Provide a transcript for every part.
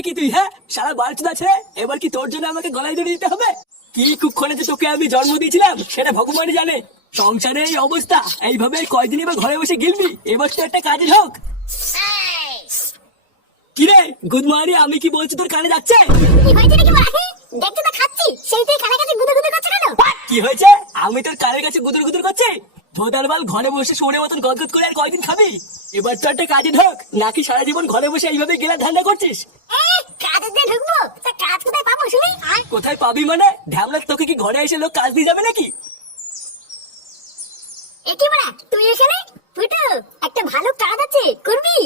করছিসটা কি তুই? হ্যাঁ, সারা বালচুদা ছেড়ে এবার কি তোর জন্য আমাকে গলায় দড়ি দিতে হবে? কি কুক্ষণে যে তোকে আমি জন্ম দিয়েছিলাম সেটা ভগবানই জানে। সংসারে এই অবস্থা, এইভাবে কয়দিনই বা ঘরে বসে গিলবি? এবার তো একটা কাজের হোক। কিরে গুড মর্নিং, আমি কি বলছি তোর কানে যাচ্ছে? কি হয়েছে নাকি বাড়া? দেখতে তো খাচ্ছি, সেই তুই কানে কাছে গুদু গুদু করছে কেন? কি হয়েছে? আমি তোর কানের কাছে গুদুর গুদুর করছি? ভোদার বাল, ঘরে বসে শুনে মতন গদগদ করে আর কয়দিন খাবি? এবার তো একটা কাজে ঢোক, নাকি সারা জীবন ঘরে বসে এইভাবে গেলা ধান্দা করছিস? কাজে দিয়ে ঢুকবো তা কাজ কোথায় পাবো শুনি? কোথায় পাবি মানে? ঢ্যামলা, তোকে কি ঘরে এসে লোক কাজ দিয়ে যাবে নাকি? একি বাড়া তুই এখানে? ফুটু, একটা ভালো কাজ আছে, করবি?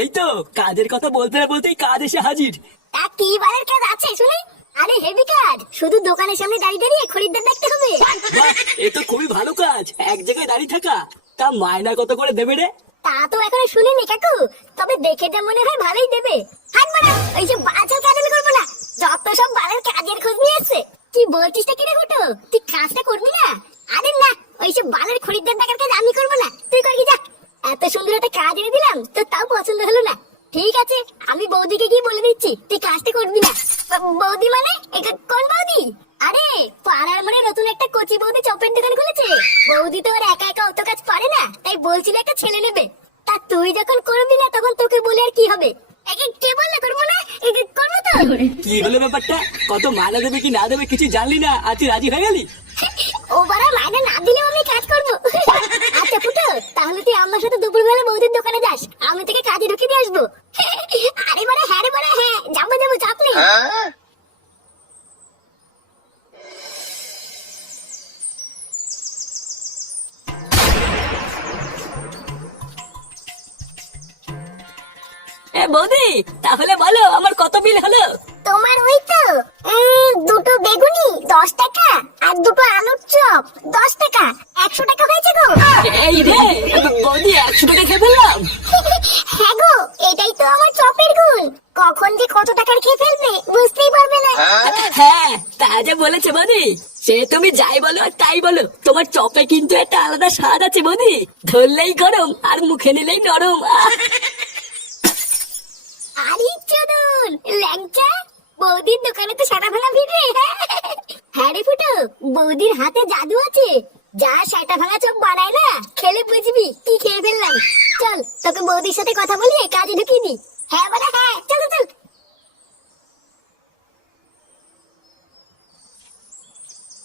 এই তো কাজের কথা বলতে না বলতেই কাজ এসে হাজির। তা কি বালের কাজ আছে শুনি? আরে হেভি কাজ, শুধু দোকানের সামনে দাঁড়িয়ে দাঁড়িয়ে খরিদ্দার দেখতে হবে। বাহ, এ তো খুবই ভালো কাজ, এক জায়গায় দাঁড়িয়ে থাকা। তা মায়না কত করে দেবে রে? তা তো এখনো শুনিনি কাকু, তবে দেখে যা মনে হয় ভালোই দেবে। হাট বাড়া, ওই যে বাচাল কাজ আমি করবো না, যত সব বালের কাজের খোঁজ নিয়ে এসছে। কি বলছিস টা কিরে ফুটু, তুই কাজটা করবি না? আরে না, ওই সব বালের খরিদ্দার দেখার কাজ আমি করবো না, তুই করবি যা। এত সুন্দর একটা কাজ এনে দিলাম তো তাও পছন্দ হলো না। ঠিক আছে, আমি বৌদিকে গিয়ে বলে দিচ্ছি তুই কাজটা করবি না। বৌদি মানে? এটা কোন বৌদি? আরে পাড়ার মানে নতুন একটা কচি বৌদি চপের দোকান খুলেছে। বৌদি তো আর একা একা অত কাজ পারে না, তাই বলছিল একটা ছেলে নেবে। তা তুই যখন করবি না তখন তোকে বলে আর কি হবে? একে কে বললে করবো না? একে করবো তো। কি হলো ব্যাপারটা? কত মায়না দেবে কি না দেবে কিছু জানলি না, আর তুই রাজি হয়ে গেলি? ও বাড়া, মাইনে না দিলেও আমি কাজ করবো। আচ্ছা ফুটো, তাহলে তুই আমার সাথে দুপুরবেলা বৌদির দোকানে যাস, আমি তোকে কাজে ঢুকিয়ে দিয়ে আসবো। আরে বাড়া, হ্যাঁ রে বাড়া, হ্যাঁ যাবো যাবো, চাপ নেই। বৌদি, তাহলে বলো আমার কত বিল হলো? তোমার ওই তো দুটো বেগুনি 10 টাকা আর দুটো আলুর চপ 10 টাকা, 100 টাকা হয়েছে গো। এই রে বৌদি, 100 টাকা খেয়ে ফেললাম। হ্যাঁ গো, এটাই তো আমার চপের গুণ, কখন যে কত টাকার খেয়ে ফেলবে বুঝতেই পারবে না। হ্যাঁ, তা যা বলেছে বৌদি, সে তুমি যাই বলো আর তাই বলো, তোমার চপে কিন্তু একটা আলাদা স্বাদ আছে বৌদি, ধরলেই গরম আর মুখে নিলেই নরম। আরে চোদন ল্যাংচা, বৌদির দোকানে তো সারা ভাঙা ভিড় রে। হ্যাঁ রে ফুটো, বৌদির হাতে জাদু আছে, যা সাটা ভাঙা চপ বানায় না, খেলে বুঝবি কি খেয়ে ফেললাম। চল তোকে বৌদির সাথে কথা বলিয়ে কাজে ঢুকিয়ে দি। হ্যাঁ বলে হ্যাঁ, চল চল চল।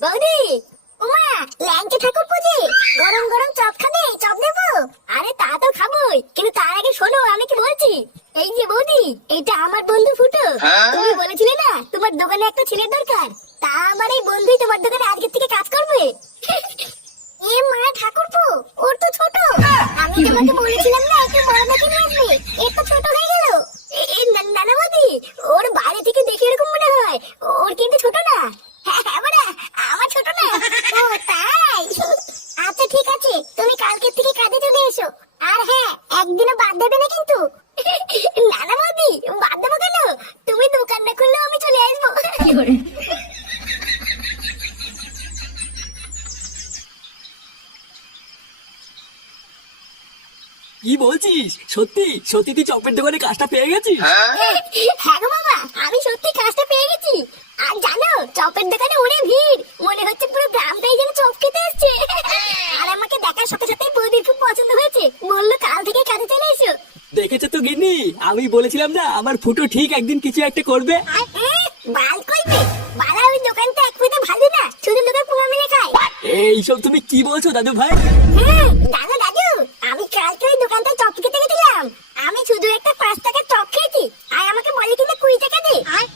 বৌদি, ওমা ল্যাংচা ঠাকুর পুজে, গরম গরম চপ খাবে? চপ দেবো? আরে তা তো খাবোই, কিন্তু তার আগে শোনো আমি কি বলছি। এই যে বৌদি, এটা আমার বন্ধু ফুটো। তুমি বলেছিলে না তোমার দোকানে একটা ছেলের দরকার, তা আমার এই বন্ধুই তোমার দোকানে আজকের থেকে কাজ করবে। এ মা ঠাকুরপো, ওর তো ছোট। আমি তোমাকে বলেছিলাম না একটু বড় দেখে নিয়ে আসবে, এর তো ছোট হয়ে গেল। না না বৌদি, ওর বাইরে থেকে দেখে এরকম মনে হয়, ওর কিন্তু ছোট না। হ্যাঁ হ্যাঁ বাড়া, আমার ছোট না। ও তাই? আচ্ছা ঠিক আছে, তুমি কালকে থেকে কাজে চলে এসো। আর হ্যাঁ, একদিনও বাদ দেবে না কিন্তু। না না বৌদি, বাদ দেবো কেন? তুমি দোকান না খুললেও আমি চলে আসবো। কি বলছিস? সত্যি সত্যি তুই চপের দোকানে কাজটা পেয়ে গেছিস? হ্যাঁ গো বাবা, আমি সত্যি কাজটা পেয়ে গেছি। আর জানো, চপের দোকানে ওরে ভিড়, মনে হচ্ছে পুরো গ্রামটাই যেন চপ খেতে আসছে। আর আমাকে দেখার সাথে সাথে বৌদির খুব পছন্দ হয়েছে, বললো কাল থেকে কাজে চলে এসো। দেখেছো তো গিন্নি, আমি বলেছিলাম না আমার ফুটো ঠিক একদিন কিছু একটা করবে। বাল কইবে বালা, ওই দোকানটা এক পয়সা ভালো না, শুধু লোকের পুরো মেরে খায়। এইসব তুমি কি বলছো দাদু ভাই? দাদু দাদু, আমি কালকে ওই দোকানটায় চপ খেতে গেছিলাম, আমি শুধু একটা 5 টাকার চপ খেয়েছি, আর আমাকে বলে কিনা 20 টাকা দে।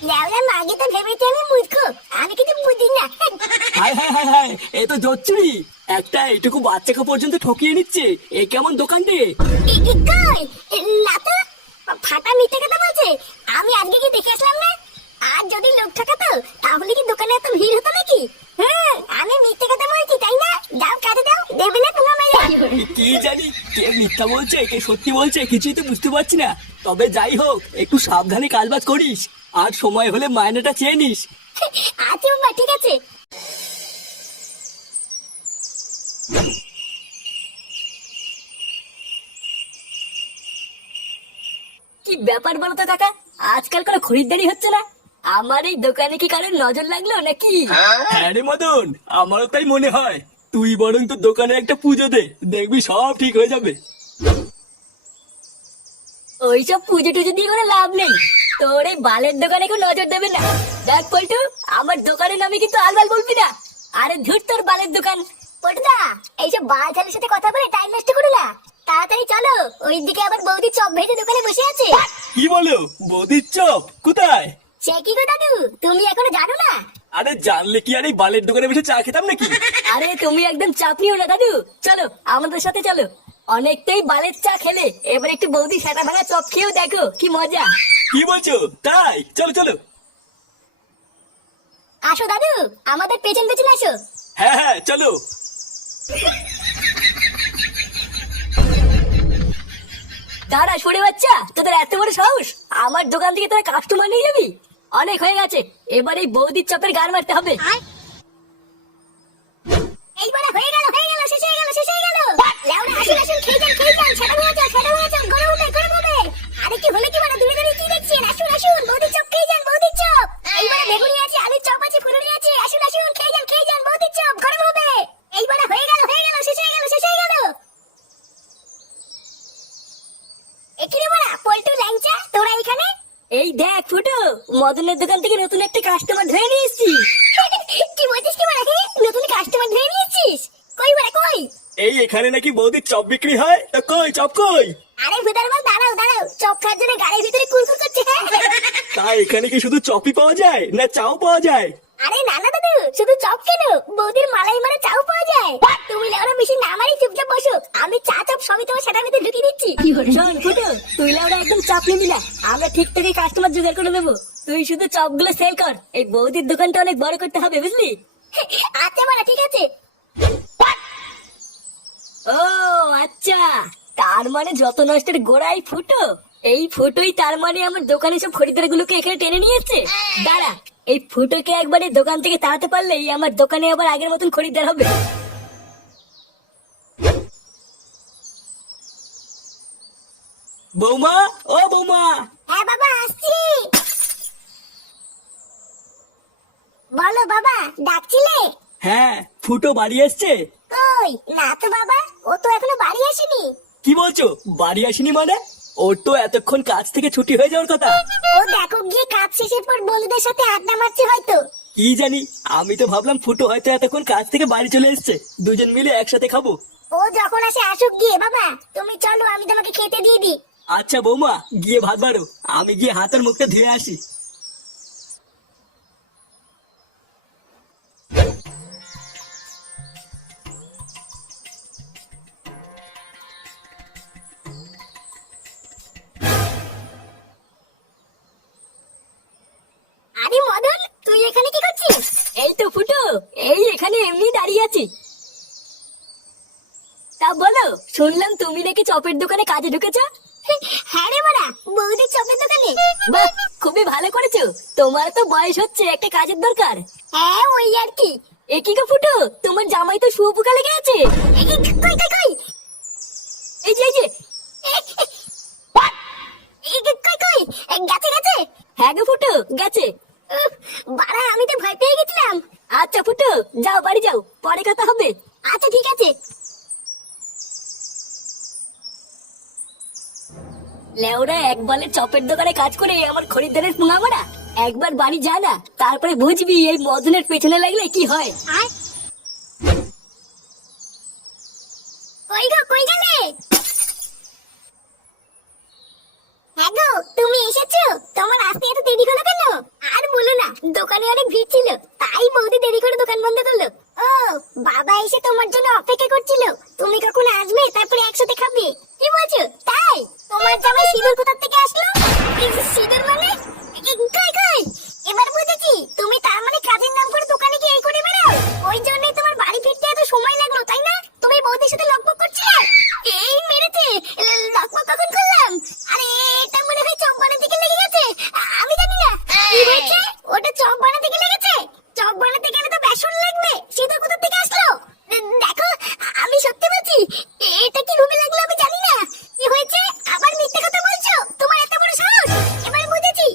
লেওলা মাগে তো ভেবেছি আমি মূর্খ, আমি কিছু বুঝি না। হায় হায় হায় হায়, এ তো জচ্চুরি, একটা এইটুকু বাচ্চাকে পর্যন্ত ঠকিয়ে নিচ্ছে, এ কেমন দোকান রে? কই না তো, ফাটা মিথ্যে কথা বলছে, আমি আজকে কি দেখে আসলাম না। আর যদি লোক ঠকাতো তাহলে কি দোকানে এত ভিড় হতো নাকি? আমি মিথ্যে কথা বলছি তাই না? যাও কাজে যাও, দেবে না তোমার মেয়ে। কি জানি কে মিথ্যা বলছে কে সত্যি বলছে, কিছুই তো বুঝতে পারছি না। তবে যাই হোক, একটু সাবধানে কাজবাজ করিস, আর সময় হলে মায়নাটা চেয়ে নিস। আচ্ছা বাবা, ঠিক আছে। কি ব্যাপার বলো তো কাকা, আজকাল কোনো খরিদ্দারি হচ্ছে না। আমার এই দোকানে কি কারোর নজর লাগলো নাকি? হ্যাঁ রে মদন, আমারও তাই মনে হয়। তুই বরং তোর দোকানে একটা পুজো দে, দেখবি সব ঠিক হয়ে যাবে। ওইসব পুজো টুজো দিয়ে কোনো লাভ নেই। তোর এই বালের দোকানে কেউ নজর দেবে না। দেখ পল্টু, আমার দোকানের নামে কিন্তু আলবাল বলবি না। আরে ধুর তোর বালের দোকান। পটুদা, এইসব বালছালের সাথে কথা বলে টাইম নষ্ট করো না। তাড়াতাড়ি চলো, ওইদিকে আবার বৌদি চপ ভেজে দোকানে বসে আছে। কি বলো, বৌদির চপ কোথায়? সে কি গো দাদু, তুমি এখনো জানো না? আরে জানলে কি আর এই বালের দোকানে বসে চা খেতাম নাকি? আরে তুমি একদম চাপ নিও না দাদু, চলো আমাদের সাথে চলো। অনেকটাই বালের চা খেলে, এবার একটু বৌদি সেটা ভাঙা চপ খেয়েও দেখো কি মজা। কি বলছো? তাই চলো চলো। আসো দাদু, আমাদের পেছন পেছন আসো। হ্যাঁ হ্যাঁ চলো। দাঁড়া সরে বাচ্চা, তোদের এত বড় সাহস আমার দোকান থেকে তোরা কাস্টমার নিয়ে যাবি? অনেক হয়ে গেছে, এবার এই বৌদির চপের গান মারতে হবে। এইবার হয়ে গেল, শেষ হয়ে গেল, শেষ হয়ে গেল। লেওড়া, আসুন আসুন, খেয়ে যান, সেটা ভাঙা চপ, গরম হবে, গরম হবে। আরে কি হলো কি বড়, দূরে দূরে কি দেখছেন? আসুন আসুন, বৌদির চপ খেয়ে যান, বৌদির চপ। এইবার বেগুনি আছে, আলুর চপ আছে, ফুলুরি আছে। আসুন আসুন, খেয়ে যান, বৌদির চপ, গরম হবে। এইবার হয়ে গেল, শেষ হয়ে গেল, শেষ হয়ে গেল। এখানে বড়া, পল্টু, ল্যাংচা, তোরা এখানে? এই দেখ ফুটো, মদনের দোকান থেকে নতুন একটা কাস্টমার ধরে নিয়ে এসেছি। কি বলছিস কি বড়া? নতুন কাস্টমার ধরে নিয়েছিস? কই বড়া, কই? এই এখানে নাকি বৌদির চপ বিক্রি হয়, তা কই চপ কই? আরে ভুদার বল, দাঁড়াও দাঁড়াও, চপ খাওয়ার জন্য গাড়ির ভিতরে কুরকুর করছে। তা এখানে কি শুধু চপই পাওয়া যায় না চাও পাওয়া যায়? আরে না না দাদু, শুধু চপ কেন, বৌদির মালাই মারা চাও পাওয়া যায়। তুমি লেওরা বেশি না মারি চুপচাপ বসো, আমি চা চপ সবই তোমার সেটার ভিতরে ঢুকিয়ে দিচ্ছি। শোন ফুটো, তুই ওরা একদম চাপ নিবি না, আমরা ঠিক থেকে কাস্টমার জোগাড় করে দেবো। তুই শুধু চপগুলো সেল কর, এই বৌদির দোকানটা অনেক বড় করতে হবে বুঝলি? আচ্ছা বড়া, ঠিক আছে। ও আচ্ছা, তার মানে যত নষ্টের গোড়াই ফুটো। এই ফুটোই তার মানে আমার দোকানে সব খরিদ্দার গুলোকে এখানে টেনে নিয়েছে। দাঁড়া, এই ফুটোকে একবারে দোকান থেকে তাড়াতে পারলেই আমার দোকানে আবার আগের মতন খরিদ্দার হবে। বৌমা, ও বৌমা। হ্যাঁ বাবা, আসছি। বলো বাবা, ডাকছিলে? হ্যাঁ, ফুটো বাড়ি এসছে? কই না তো বাবা, ও তো এখনো বাড়ি আসেনি। কি বলছো, বাড়ি আসেনি মানে? ওর তো এতক্ষণ কাজ থেকে ছুটি হয়ে যাওয়ার কথা। ও দেখো গিয়ে কাজ শেষের পর বন্ধুদের সাথে আড্ডা মারছে হয়তো। কি জানি, আমি তো ভাবলাম ফুটো হয়তো এতক্ষণ কাজ থেকে বাড়ি চলে এসছে, দুজন মিলে একসাথে খাবো। ও যখন আসে আসুক গিয়ে, বাবা তুমি চলো, আমি তোমাকে খেতে দিয়ে দিই। আচ্ছা বৌমা, গিয়ে ভাত বাড়ো, আমি গিয়ে হাতের মুখটা ধুয়ে আসি। আরে মদন, তুই এখানে কি করছিস? এই তো ফুটো, এই এখানে এমনি দাঁড়িয়ে আছি। তা বলো, শুনলাম তুমি নাকি চপের দোকানে কাজে ঢুকেছো? হ্যাঁ রে বড়া, বৌদির চপের দোকানে। বাহ, খুবই ভালো করেছো। তোমার তো বয়স হচ্ছে, একটা কাজের দরকার। হ্যাঁ ওই আর কি। এ কি গো ফুটো, তোমার জামাই তো শুয়োপোকা লেগে আছে। কই কই কই, এই যে এই যে। কই কই, গেছে গেছে। হ্যাঁ গো ফুটো, গেছে। বাড়া, আমি তো ভয় পেয়ে গেছিলাম। আচ্ছা ফুটো, যাও বাড়ি যাও, পরে কথা হবে। আচ্ছা ঠিক আছে। লেওরা এক বলে চপের দোকানে কাজ করে আমার খরিদ্দারের পুঙা মারা। একবার বাড়ি যা না, তারপরে বুঝবি এই মদনের পেছনে লাগলে কি হয়। কই গো, কই গেলে? হ্যাঁ গো, তুমি এসেছো? তোমার আসতে এত দেরি হলো কেন? আর বলো না, দোকানে অনেক ভিড় ছিল, তাই বৌদি দেরি করে দোকান বন্ধ করলো। ও, বাবা এসে তোমার জন্য অপেক্ষা করছিল, তুমি কখন আসবে তারপরে একসাথে খাবে। কি বলছো, তাই? তোমার জামাই সিঁদুর কোথা থেকে আসলো? সিঁদুর মানে? কই কই, এবার বুঝেছি, তুমি তার মানে কাজের নাম করে দোকানে গিয়ে এই করে বেড়াও। ওই জন্যই তোমার বাড়ি ফিরতে এত সময় লাগলো, তাই না? তুমি বৌদির সাথে লকপক করছিলে। এই মেরেছে, লকপক কখন করলাম? আরে এটা মনে হয় চপ বানাতে গিয়ে লেগে গেছে। আমি জানি না কি হয়েছে, ওটা চপ বানাতে গিয়ে লেগেছে। চপ বানাতে গেলে তো বেসন লাগবে, সেটা কোথা থেকে আসলো? দেখো, আমি সত্যি বলছি, এটা কি ভাবে লাগলো আমি জানি না। কি হয়েছে, আবার মিথ্যে কথা বলছো? তোমার এত বড় সাহস! এবার বুঝেছি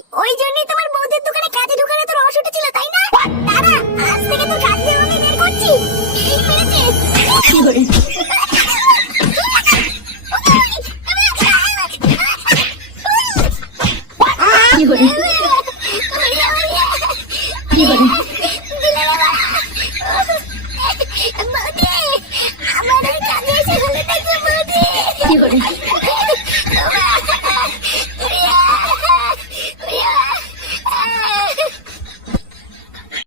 দিলে রে বাড়া। বৌদি, আমার ওই কাজে এসে হলো নাকি বৌদি?